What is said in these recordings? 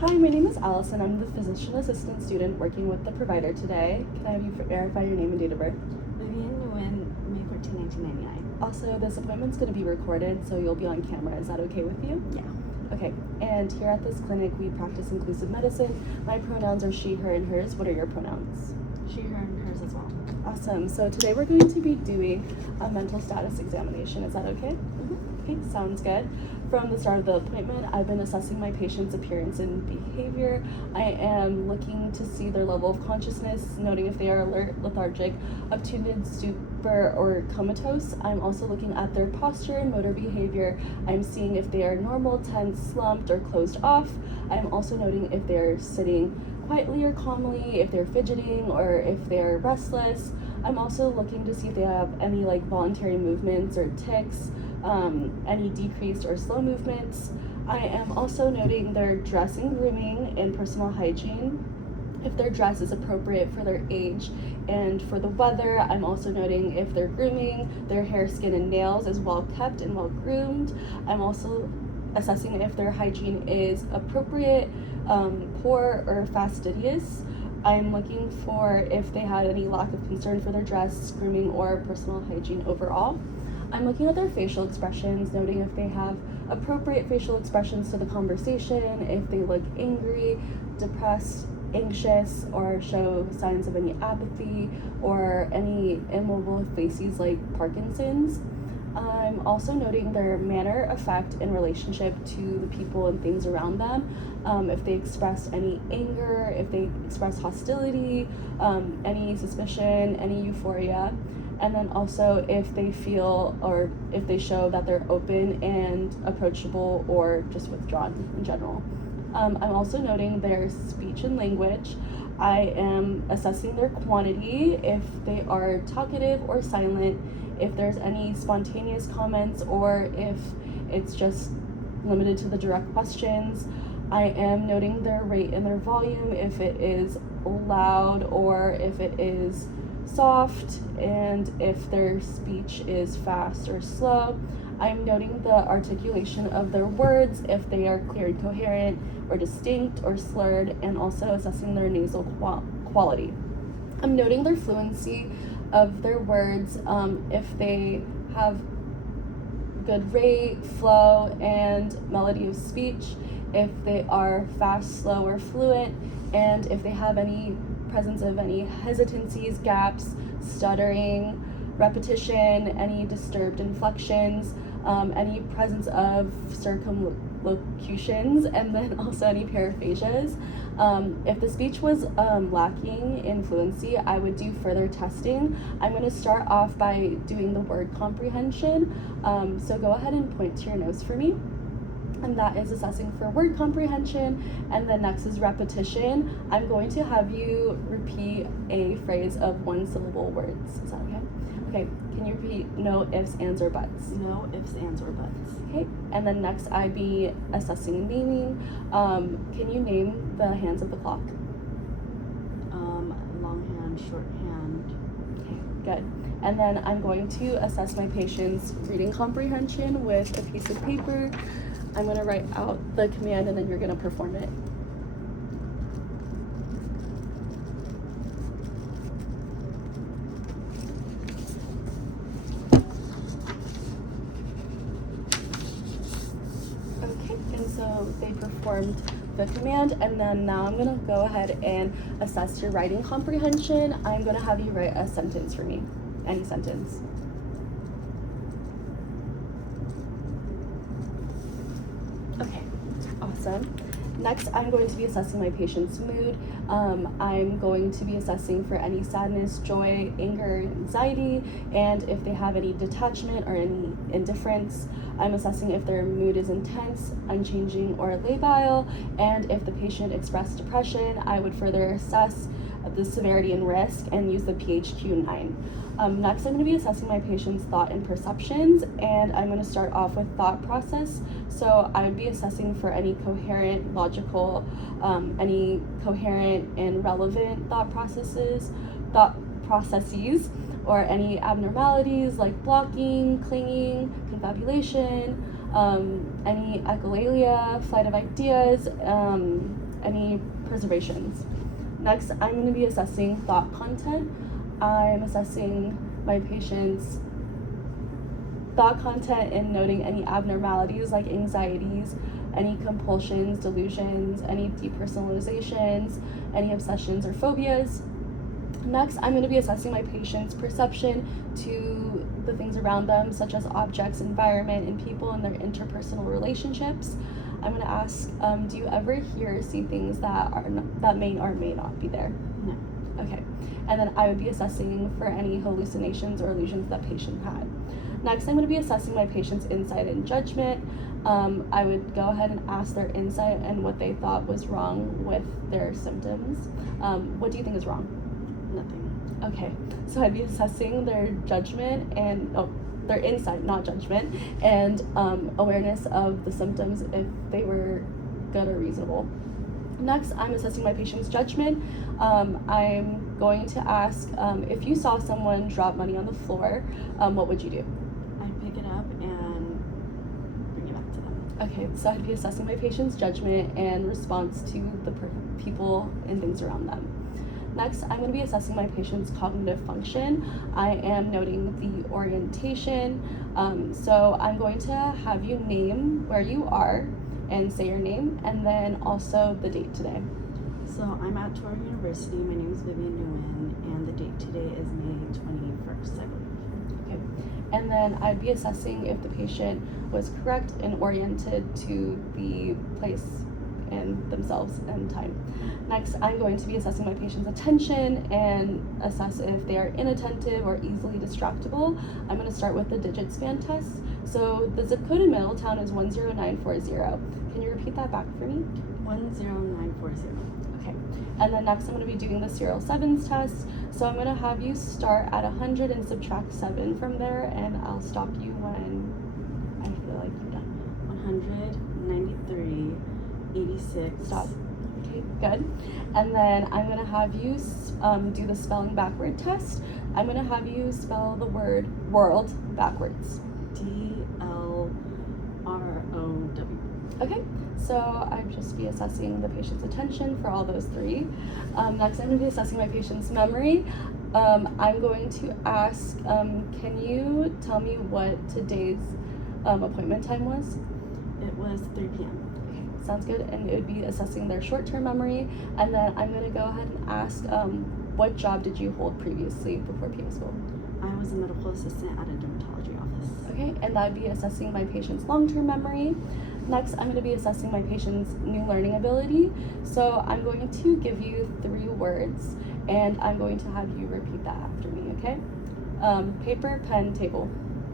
Hi, my name is Allison. I'm the physician assistant student working with the provider today. Can I have you verify your name and date of birth? Vivian Nguyen, May 14, 1999. Also, this appointment's going to be recorded, so you'll be on camera. Is that okay with you? Yeah. Okay, and here at this clinic, we practice inclusive medicine. My pronouns are she, her, and hers. What are your pronouns? She, her, and hers as well. Awesome. So today we're going to be doing a mental status examination. Is that okay? Mm-hmm. Okay, sounds good. From the start of the appointment, I've been assessing my patient's appearance and behavior. I am looking to see their level of consciousness, noting if they are alert, lethargic, obtunded, stupor, or comatose. I'm also looking at their posture and motor behavior. I'm seeing if they are normal, tense, slumped, or closed off. I'm also noting if they're sitting quietly or calmly, if they're fidgeting, or if they're restless. I'm also looking to see if they have any voluntary movements or tics, any decreased or slow movements. I am also noting their dressing, grooming, and personal hygiene, if their dress is appropriate for their age and for the weather. I'm also noting if their grooming, their hair, skin, and nails is well kept and well groomed. I'm also assessing if their hygiene is appropriate, poor, or fastidious. I'm looking for if they had any lack of concern for their dress, grooming, or personal hygiene overall. I'm looking at their facial expressions, noting if they have appropriate facial expressions to the conversation, if they look angry, depressed, anxious, or show signs of any apathy or any immobile faces like Parkinson's. I'm also noting their manner, effect, and relationship to the people and things around them. If they express any anger, if they express hostility, any suspicion, any euphoria. And then also if they feel or if they show that they're open and approachable or just withdrawn in general. I'm also noting their speech and language. I am assessing their quantity, if they are talkative or silent, if there's any spontaneous comments, or if it's just limited to the direct questions. I am noting their rate and their volume, if it is loud or if it is soft, and if their speech is fast or slow. I'm noting the articulation of their words, if they are clear and coherent or distinct or slurred, and also assessing their nasal quality. I'm noting their fluency of their words, if they have good rate, flow, and melody of speech, if they are fast, slow, or fluent, and if they have any presence of any hesitancies, gaps, stuttering, repetition, any disturbed inflections, any presence of circumlocutions, and then also any paraphasias. If the speech was lacking in fluency, I would do further testing. I'm going to start off by doing the word comprehension. So go ahead and point to your nose for me. And that is assessing for word comprehension. And then next is repetition. I'm going to have you repeat a phrase of one syllable words. Is that okay? Okay, can you repeat no, ifs, ands, or buts? No ifs, ands, or buts. Okay, and then next I'd be assessing naming. Can you name the hands of the clock? Long hand, short hand. Okay, good. And then I'm going to assess my patient's reading comprehension with a piece of paper. I'm going to write out the command and then you're going to perform it. Okay, and so they performed the command, and then now I'm going to go ahead and assess your writing comprehension. I'm going to have you write a sentence for me, any sentence. Okay, awesome. Next, I'm going to be assessing my patient's mood. I'm going to be assessing for any sadness, joy, anger, anxiety, and if they have any detachment or any indifference. I'm assessing if their mood is intense, unchanging, or labile, and if the patient expressed depression, I would further assess the severity and risk and use the PHQ-9. Next, I'm going to be assessing my patient's thought and perceptions, and I'm going to start off with thought process. So I would be assessing for any coherent, logical, any coherent and relevant thought processes, or any abnormalities like blocking, clinging, confabulation, any echolalia, flight of ideas, any preservations. Next, I'm going to be assessing thought content. I'm assessing my patient's thought content and noting any abnormalities like anxieties, any compulsions, delusions, any depersonalizations, any obsessions or phobias. Next, I'm going to be assessing my patient's perception to the things around them, such as objects, environment, and people and their interpersonal relationships. I'm going to ask, do you ever hear or see things that may or may not be there? No. Okay. And then I would be assessing for any hallucinations or illusions that patient had. Next, I'm going to be assessing my patient's insight and judgment. I would go ahead and ask their insight and what they thought was wrong with their symptoms. What do you think is wrong? Nothing. Okay, so I'd be assessing their judgment and, their insight, not judgment, and awareness of the symptoms if they were good or reasonable. Next, I'm assessing my patient's judgment. I'm going to ask if you saw someone drop money on the floor, what would you do? I'd pick it up and bring it back to them. Okay, so I'd be assessing my patient's judgment and response to the people and things around them. Next, I'm going to be assessing my patient's cognitive function. I am noting the orientation. So I'm going to have you name where you are and say your name, and then also the date today. So I'm at Touro University. My name is Vivian Nguyen, and the date today is May 21st, I believe. Okay. And then I'd be assessing if the patient was correct and oriented to the place and themselves and time. Next, I'm going to be assessing my patient's attention and assess if they are inattentive or easily distractible. I'm going to start with the digit span test. So the zip code in Middletown is 10940. Can you repeat that back for me? 10940. Okay. And then next, I'm going to be doing the serial sevens test. So I'm going to have you start at 100 and subtract 7 from there, and I'll stop you when I feel like you're done. 193, 86. Stop. Okay, good. And then I'm going to have you do the spelling backward test. I'm going to have you spell the word world backwards. DLROW. Okay, so I'd just be assessing the patient's attention for all those three. Next, I'm going to be assessing my patient's memory. I'm going to ask, can you tell me what today's appointment time was? It was 3 p.m. Okay, sounds good. And it would be assessing their short-term memory. And then I'm going to go ahead and ask, what job did you hold previously before PA school? I was a medical assistant at a dermatology office. Okay, and that would be assessing my patient's long-term memory. Next, I'm going to be assessing my patient's new learning ability. So I'm going to give you 3 words, and I'm going to have you repeat that after me, okay? Paper, pen, table.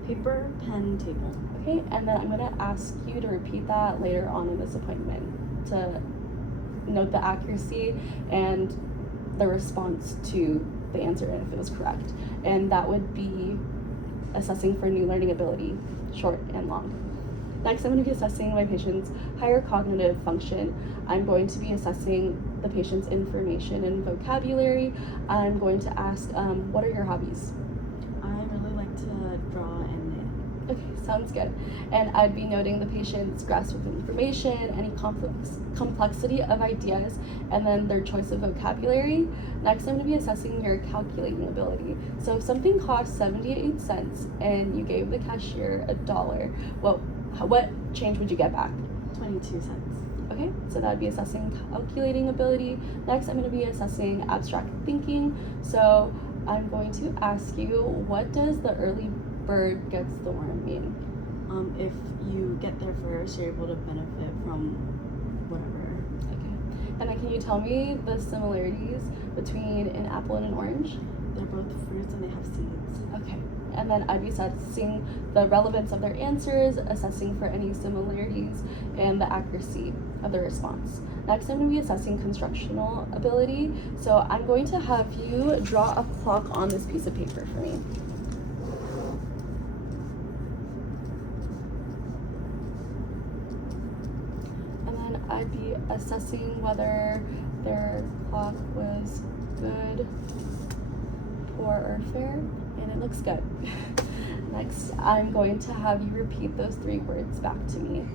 Paper, pen, table. Okay, and then I'm going to ask you to repeat that later on in this appointment to note the accuracy and the response to the answer and if it was correct. And that would be assessing for new learning ability, short and long. Next, I'm going to be assessing my patient's higher cognitive function. I'm going to be assessing the patient's information and vocabulary. I'm going to ask, what are your hobbies? I really like to draw and knit. Okay, sounds good. And I'd be noting the patient's grasp of information, any complexity of ideas, and then their choice of vocabulary. Next, I'm going to be assessing your calculating ability. So if something costs 78 cents and you gave the cashier $1, what change would you get back? 22 cents. Okay, so that would be assessing calculating ability. Next, I'm going to be assessing abstract thinking. So I'm going to ask you, what does the early bird gets the worm mean? If you get there first, you're able to benefit from whatever. Okay. And then can you tell me the similarities between an apple and an orange? They're both fruits and they have seeds. Okay. And then I'd be assessing the relevance of their answers, assessing for any similarities, and the accuracy of their response. Next, I'm going to be assessing constructional ability. So I'm going to have you draw a clock on this piece of paper for me. And then I'd be assessing whether their clock was good, poor, or fair. And it looks good. Next, I'm going to have you repeat those 3 words back to me.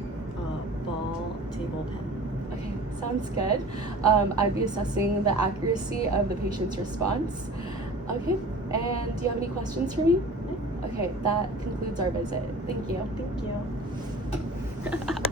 Ball, table, pen. Okay, sounds good. I'd be assessing the accuracy of the patient's response. Okay, and do you have any questions for me? No. Okay, that concludes our visit. Thank you. Thank you.